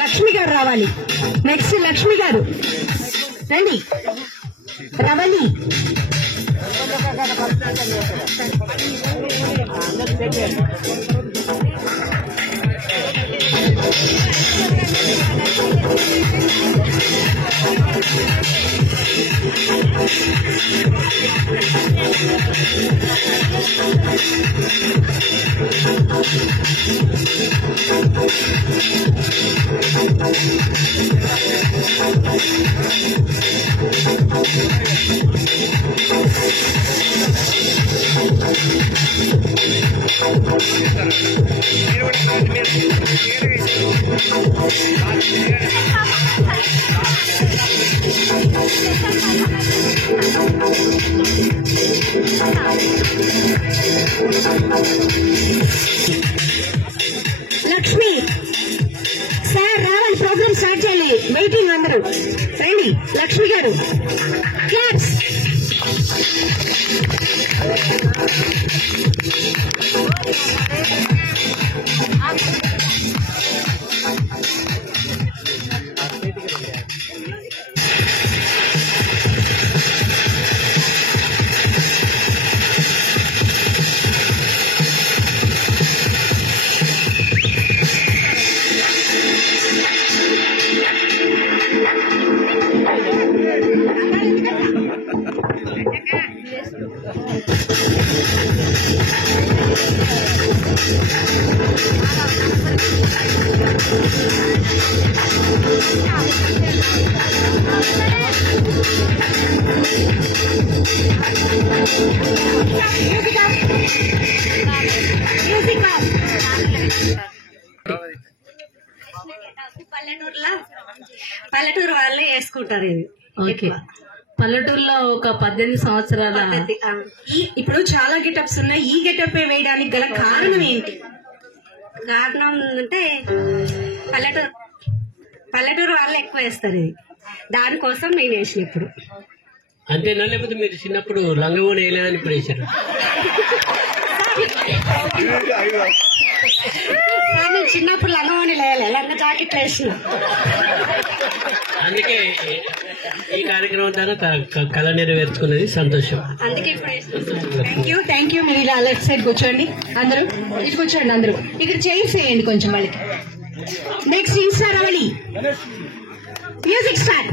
లక్ష్మి గారు రావాలి. నెక్స్ట్ లక్ష్మి గారు రండి. రవలి లక్ష్మి సార్ రావాలి. ప్రోగ్రామ్ స్టార్ట్ చేయాలి. వెయిటింగ్ అందరూ రండి. లక్ష్మి గారు క్లాప్స్. పల్లెటూరు వాళ్ళే వేసుకుంటారు ఇది. ఓకే, పల్లెటూరులో ఒక 18 సంవత్సరాల ఇప్పుడు చాలా గెటప్స్ ఉన్నాయి. ఈ గెటప్ వేయడానికి గల కారణం ఏంటి? కారణం అంటే పల్లెటూరు వాళ్ళే ఎక్కువ వేస్తారు ఇది. దానికోసం నేను వేసిన. ఇప్పుడు అంతేనా? లేకపోతే మీరు చిన్నప్పుడు లంగమోని వేయలేదని ఇప్పుడు వేసారు? నేను చిన్నప్పుడు లంగమోని లేయలే, లంగ జాకెట్లు వేసిన. అందుకే ఈ కార్యక్రమం ద్వారా కళ నెరవేర్చుకున్నది. సంతోషం. అందుకే ఇప్పుడు థ్యాంక్ యూ. మీరు ఇలా లెఫ్ట్ సైడ్ కూర్చోండి. అందరూ ఇటు కూర్చోండి. అందరూ ఇక్కడ చైర్స్ వేయండి కొంచెం వాళ్ళకి. Next Insta Ravali music start.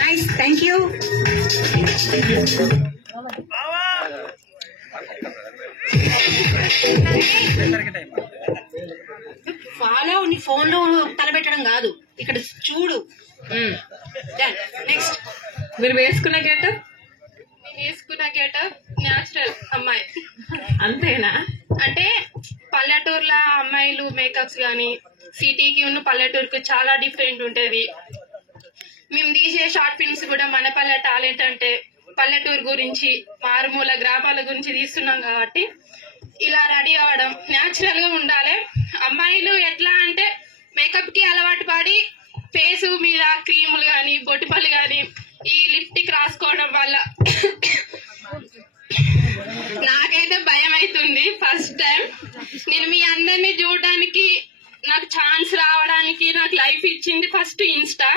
Nice, thank you. Follow నీ ఫోన్ లో తలబెట్టడం కాదు, ఇక్కడ చూడు. నెక్స్ట్ మీరు వేసుకున్న గెటప్ న్యాచురల్ అమ్మాయి అంతేనా? అంటే పల్లెటూర్ల అమ్మాయిలు మేకప్స్ గానీ సిటీకి ఉన్న పల్లెటూరుకి చాలా డిఫరెంట్ ఉంటది. మేము తీసే షార్ట్ ఫిల్మ్స్ కూడా మన పల్లె టాలెంట్ అంటే పల్లెటూరు గురించి, మారుమూల గ్రామాల గురించి తీస్తున్నాం కాబట్టి ఇలా రెడీ అవ్వడం న్యాచురల్ గా ఉండాలి. అమ్మాయిలు ఎట్లా అంటే మేకప్ కి అలవాటు పడి ఫేసు మీద క్రీములు గాని బొట్టుపల్లి గాని ఈ లిప్స్టిక్ రాసుకోవడం వల్ల నాకైతే భయం అవుతుంది. ఫస్ట్ టైం నేను మీ అందరినీ చూడడానికి, నాకు ఛాన్స్ రావడానికి నాకు లైఫ్ ఇచ్చింది ఫస్ట్ ఇన్స్టా.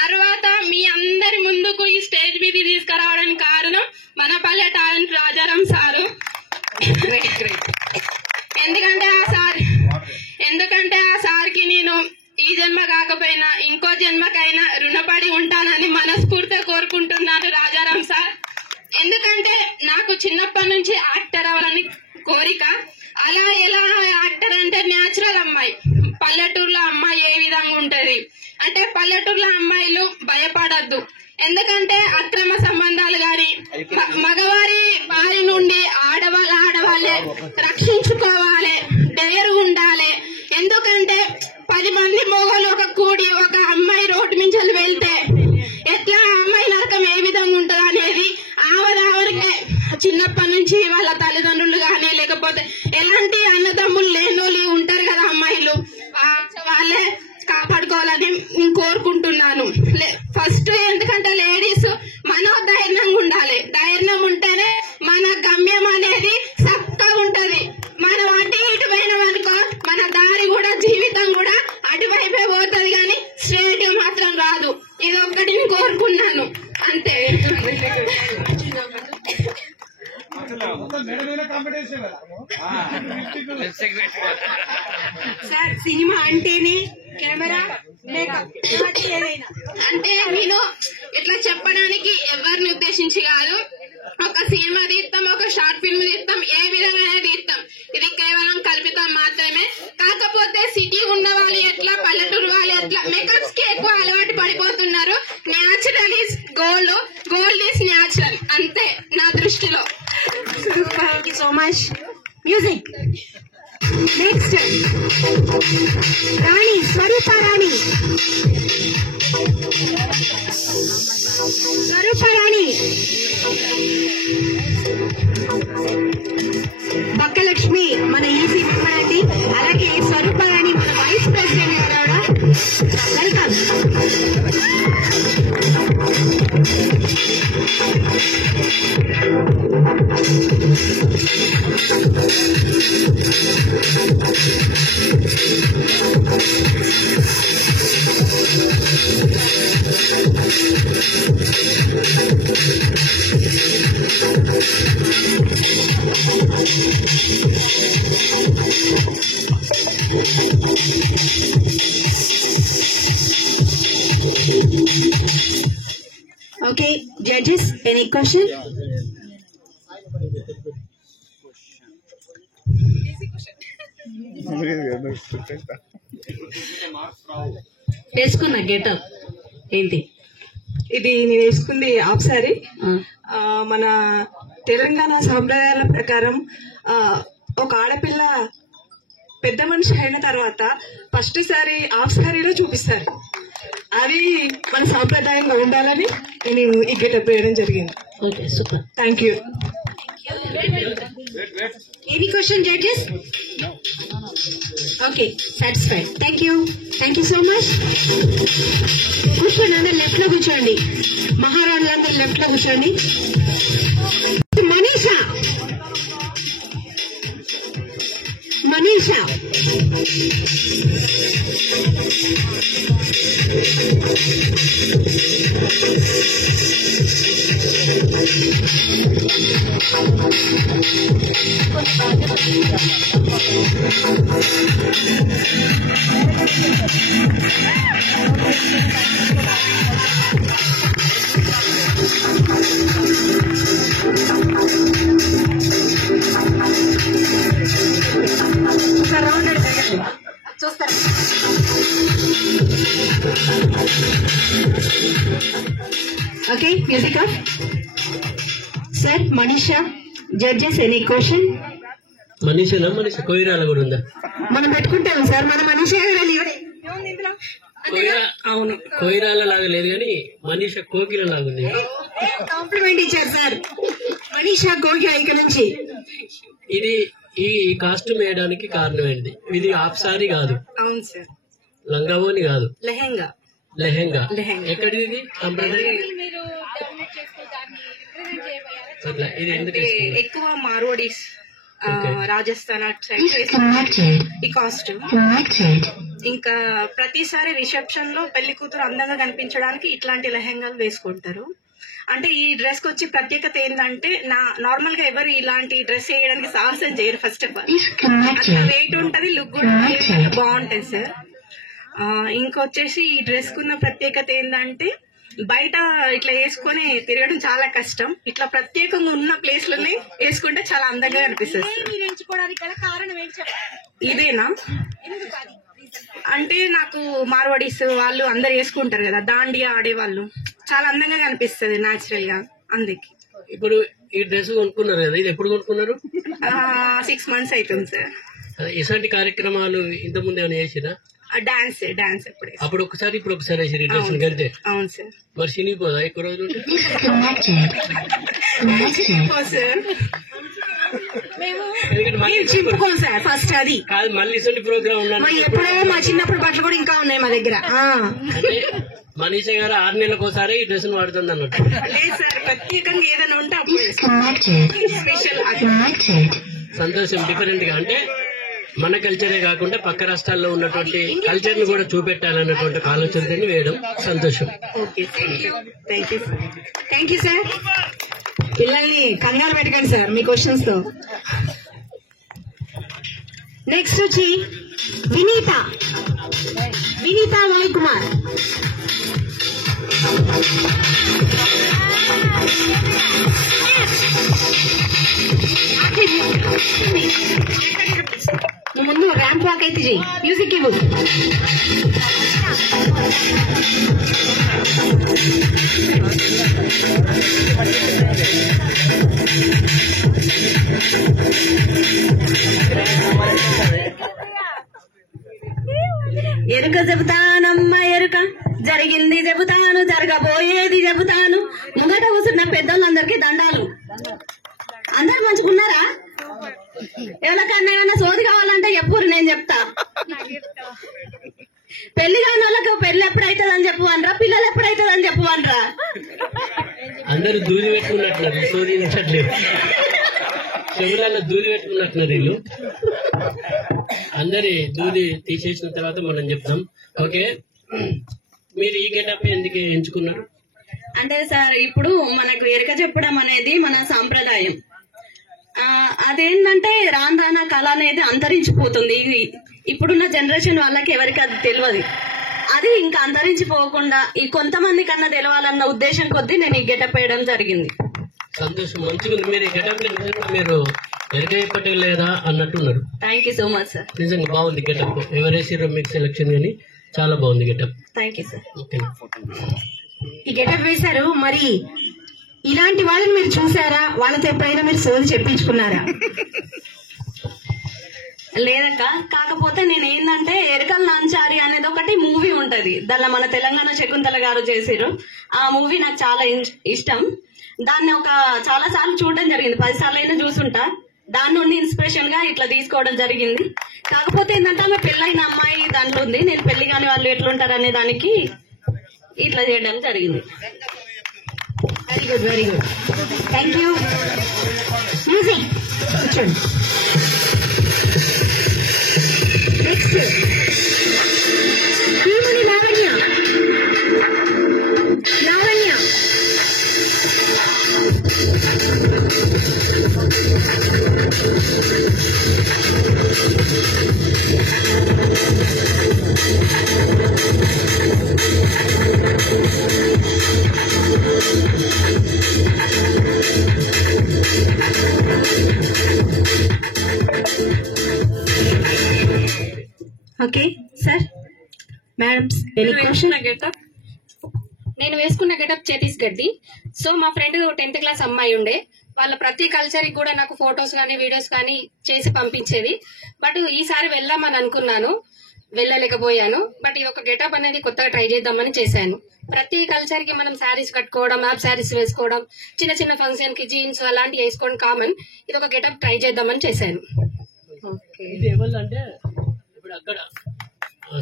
తర్వాత మీ అందరి ముందుకు ఈ స్టేజ్ మీద తీసుకురావడానికి కారణం మన పల్లె టాలెంట్ రాజారాం సారు. ఎందుకంటే ఆ సార్కి నేను ఈ జన్మ కాకపోయినా ఇంకో జన్మకైనా రుణపడి ఉంటా. ఉండాలని మనస్ఫూర్తిగా కోరుకుంటున్నాను రాజారాం సార్. ఎందుకంటే నాకు చిన్నప్పటి నుంచి యాక్టర్ అవ్వాలని కోరిక. అలా ఎలా యాక్టర్ అంటే న్యాచురల్ అమ్మాయి, పల్లెటూరులో అమ్మాయి ఏ విధంగా ఉంటది అంటే పల్లెటూరులో అమ్మాయిలు భయపడద్దు. ఎందుకంటే అక్రమ సంబంధాలు గాని మగవారి బారి నుండి ఆడవాళ్ళే రక్షించుకోవాలి, డేరు ఉండాలి. ఎందుకంటే 10 మంది మొగలు ఒక కూడి ఒక అమ్మాయి రోడ్డు నుంచి వెళ్తే ఎట్లా అమ్మాయి నరకం ఏ విధంగా ఉంటది అనేది ఆవిడకే చిన్నప్పటి నుంచి వాళ్ళ తల్లిదండ్రులు గానీ లేకపోతే ఎలాంటి అన్నదమ్ములు లేనోళ్ళు ఉంటారు కదా అమ్మాయిలు, వాళ్ళే కాపాడుకోవాలని నేను కోరుకుంటున్నాను. ఫస్ట్ ఎందుకంటే లేడీస్ మనోధైర్యంగా ఉండాలి. ధైర్యం ఉంటేనే మన గమ్యం అనేది చక్కగా ఉంటది. మనం అటు ఇటు పోయినామనుకో మన దారి కూడా జీవితం కూడా అటువైపే పోతుంది కానీ స్ట్రేట్ మాత్రం రాదు. ఇది ఒక్కటి నేను కోరుకున్నాను అంతే. సార్ సినిమా అంటేనే కెమెరా అంటే నేను ఇట్లా చెప్పడానికి ఎవరిని ఉద్దేశించి కాదు. ఒక సినిమా తీస్తాం, ఒక షార్ట్ ఫిల్మ్ తీస్తాం, ఏ విధంగా తీస్తాం, ఇది కేవలం కల్పితం మాత్రమే. కాకపోతే సిటీ ఉన్న వాళ్ళు ఎట్లా పల్లెటూరు వాళ్ళు ఎట్లా మేకప్స్ కి ఎక్కువ అలవాటు పడిపోతున్నారు. Natural is gold, gold is natural అంతే నా దృష్టిలో. Thank you so much. Music next Rani, Swarupa Rani. Swarupa Rani, Bhaktalakshmi మన ఈసీ అండి. అలాగే స్వరూప రాణి మన వైస్ ప్రెసిడెంట్ కూడా. Welcome. Okay, judges, any question? వేసుకున్న గెటప్ ఏంటి? ఇది నేను వేసుకుంది హాఫ్ సారీ. మన తెలంగాణ సాంప్రదాయాల ప్రకారం ఒక ఆడపిల్ల పెద్ద మనిషి అయిన తర్వాత ఫస్ట్ సారి హాఫ్ సారీలో చూపిస్తారు. అది మన సాంప్రదాయంగా ఉండాలని నేను ఈ గెటప్ వేయడం జరిగింది. Okay, super. Thank you. Any question, judges? Okay, satisfied. Thank you. Thank you so much. కూర్చోండి, అందరు లెఫ్ట్ లో కూర్చోండి. మహారాణులు అందరు లెఫ్ట్ లో కూర్చోండి. మనీషా, మనీషా. చూస్తారు. Okay, music off. Sir Manisha, judges any question? మనీషనా? మనీష కొయిరాల కూడా ఉందా? మనం పెట్టుకుంటాం సార్, మన మనీషా. అవును, కొయిరాల లాగా లేదు కానీ మనీష కోకిల లాగా ఉంది. కాంప్లిమెంట్ ఇచ్చారు సార్. మనీషా కోకిల ఇక్కడ నుంచి. ఇది ఈ కాస్ట్యూమ్ వేయడానికి కారణం ఏంటి? ఇది హాఫ్ సారీ కాదు, అవును సార్, లంగావోని కాదు, లెహెంగా. లెహెంగా. లెహెంగా. ఎక్కడిది ఇది సంప్రదాయం? అట్లా ఇది ఎందుకు వేసుకున్నారు? ఎక్కువ మార్వాడీస్, రాజస్థాన్ అటు సైడ్ ఈ కాస్ట్యూమ్. ఇంకా ప్రతిసారి రిసెప్షన్ లో పెళ్లి కూతురు అందంగా కనిపించడానికి ఇట్లాంటి లెహెంగాలు వేసుకుంటారు. అంటే ఈ డ్రెస్ కి వచ్చి ప్రత్యేకత ఏంటంటే నార్మల్ గా ఎవరు ఇలాంటి డ్రెస్ వేయడానికి సాహసం చేయరు. ఫస్ట్ ఆఫ్ ఆల్ అంత వెయిట్ ఉంటది, లుక్ కూడా బాగుంటది సార్. ఇంకొచ్చేసి ఈ డ్రెస్ కున్న ప్రత్యేకత ఏంటంటే బయట ఇట్లా వేసుకొని తిరగడం చాలా కష్టం. ఇట్లా ప్రత్యేకంగా ఉన్న ప్లేస్ లోనే వేసుకుంటే చాలా అందంగా అనిపిస్తుంది. ఇదేనా అంటే నాకు మార్వాడీస్ వాళ్ళు అందరు వేసుకుంటారు కదా, దాండియా ఆడేవాళ్ళు, చాలా అందంగా కనిపిస్తుంది న్యాచురల్ గా. అందుకే ఇప్పుడు ఈ డ్రెస్ కొనుక్కున్నారు కదా, ఇది ఎప్పుడు కొనుక్కున్నారు? 6 months అవుతుంది సార్. ఇలాంటి కార్యక్రమాలు ఇంత ముందు ఏమైనా చేసిరా? డాన్స్ ఎప్పుడే. అప్పుడు ఒకసారి ఇప్పుడు ఒకసారి వేసారు ఈ డ్రెస్ అంతే. అవును సార్. మరి చినిగిపోదా ఎక్కువ రోజులు ఉంటే? సార్ ఎందుకంటే మళ్ళీ చింపుకోం సార్ ఫస్ట్ అది కాదు, మళ్ళీ ఇటువంటి ప్రోగ్రామ్ ఉన్నాను. ఎప్పుడో మా చిన్నప్పుడు బట్టలు కూడా ఇంకా ఉన్నాయి మా దగ్గర. అంటే మనీషా గారు 6 నెలలకు ఒకసారి ఈ డ్రెస్ వాడుతుంది అన్నట్టు. లేదు సార్, ప్రత్యేకంగా ఏదైనా ఉంటే అప్పుడు స్పెషల్. సంతోషం. డిఫరెంట్ గా అంటే మన కల్చరే కాకుండా పక్క రాష్ట్రాల్లో ఉన్నటువంటి కల్చర్ ని కూడా చూపెట్టాలన్నటువంటి ఆలోచనతో వేయడం సంతోషం. Okay, thank you sir. పిల్లల్ని కంగారు పెట్టకండి సార్ మీ క్వశ్చన్స్ తో. నెక్స్ట్ వచ్చి వినీత వాయ్ కుమార్. ముందు ర్యాంప్ వాక్ అయితే చెయ్యి, మ్యూజిక్ ఇవ్వు. ఎరుక చెబుతానమ్మ ఎరుక, జరిగింది చెబుతాను, జరగబోయేది చెబుతాను. ముంగట కూర్చున్న పెద్దోళ్ళందరికీ దండాలు. అందరు మంచుకున్నారా? ఎవరికన్నా ఏమైనా సోది కావాలంటే ఎప్పుడు నేను చెప్తా. పెళ్లి కాని వాళ్ళకి పెళ్లి ఎప్పుడైతుందని చెప్పమనరా, పిల్లలు ఎప్పుడైతుందని చెప్పమనరా. అందరూ దూరి పెట్టుకున్నట్టున్నారు, శోధించట్లేదు. చెవులలో దూరి పెట్టుకున్నట్టున్నారు వీళ్ళు. అందరి దూరి తీసేసిన తర్వాత మనం చెప్తాం. ఓకే, మీరు ఈ గెటప్ ఎందుకు ఎంచుకున్నారు? అంటే సార్ ఇప్పుడు మనకు ఎరుక చెప్పడం అనేది మన సాంప్రదాయం. అదేంటంటే రాను కళ అనేది అంతరించిపోతుంది. ఇప్పుడున్న జనరేషన్ వాళ్ళకి ఎవరికి అది తెలియదు. అది ఇంకా అంతరించిపోకుండా ఈ కొంతమంది కన్నా తెలవాలన్న ఉద్దేశం కొద్దీ నేను ఈ గెటప్ వేయడం జరిగింది. సంతోషం, మంచిగా. మీరు ఈ గెటప్ మీరు ఎరుక చెప్పటలేదా అన్నట్టున్నారు. Thank you so much sir. నిజంగా బాగుంది గెటప్. ఎవరేసారో మీకు సెలక్షన్ కానీ చాలా బాగుంది getup. Thank you sir. Okay, ఈ గెటప్ వేశారు, మరి ఇలాంటి వాళ్ళని మీరు చూసారా? వాళ్ళతో ఎప్పుడైనా మీరు సోది చెప్పించుకున్నారా? లేదక్క, కాకపోతే నేను ఏంటంటే ఎరకల్ నాంచారి అనేది ఒకటి మూవీ ఉంటది, దానిలో మన తెలంగాణ శకుంతల గారు చేసిరు. ఆ మూవీ నాకు చాలా ఇష్టం. దాన్ని చాలా సార్లు చూడడం జరిగింది, 10 సార్లు అయినా చూసుంటా. దాని నుండి ఇన్స్పిరేషన్ గా ఇట్లా తీసుకోవడం జరిగింది. కాకపోతే ఏంటంటే ఆమె పెళ్ళైన అమ్మాయి దాంట్లో ఉంది, నేను పెళ్లి కాని వాళ్ళు ఎట్లుంటారు అనే దానికి ఇట్లా చేయడం జరిగింది. Very good, very good, thank you. Music కూర్చోండి. Next Shrimani Lavanya. Okay sir, madam నేను వేసుకున్న గెటప్ ఛత్తీస్గఢ్ది. సో మా ఫ్రెండ్ 10th క్లాస్ అమ్మాయి ఉండే, వాళ్ళ ప్రతి కల్చర్ కి కూడా నాకు ఫొటోస్ కానీ వీడియోస్ కానీ చేసి పంపించేది. బట్ ఈసారి వెళ్దామని అనుకున్నాను, వెళ్ళలేకపోయాను. బట్ ఈ ఒక గెటప్ అనేది కొత్తగా ట్రై చేద్దామని చేశాను. ప్రతి కల్చర్ కి మనం శారీస్ కట్టుకోవడం, హాఫ్ శారీస్ వేసుకోవడం, చిన్న చిన్న ఫంక్షన్ కి జీన్స్ అలాంటివి వేసుకోవడం కామన్. ఇది ఒక గెటప్ ట్రై చేద్దామని చేశాను. ఇది ఎవరు అంటే ఇప్పుడు అక్కడ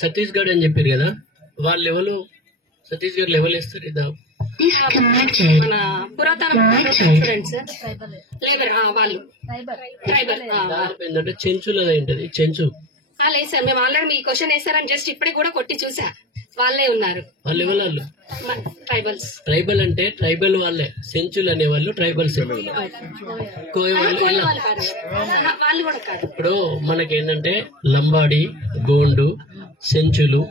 ఛత్తీస్గఢ్ అని చెప్పారు కదా, వాళ్ళ లెవెల్ ఛత్తీస్గఢ్ లెవెల్ వేస్తారు. ఇది మన పురాతన స్టూడెంట్స్ లేబర్ వాళ్ళు ట్రైబల్ ఏంటంటే చెంచులది ఏంటది చెంచు. లేదు సార్, మేము ఆల్రెడీ మీ క్వశ్చన్ వేస్తారని జస్ట్ ఇప్పుడే కూడా కొట్టి చూసా, వాళ్ళే ఉన్నారు. వాళ్ళ లెవెల్ వాళ్ళు ట్రైబల్స్. ట్రైబల్ అంటే ట్రైబల్ వాళ్ళే, సెంచులు అనేవాళ్ళు ట్రైబల్స్. కోయ వాళ్ళు వాళ్ళు కూడా కాదు. ఇప్పుడు మనకేంటంటే లంబాడి, గోండు, సెంచులు,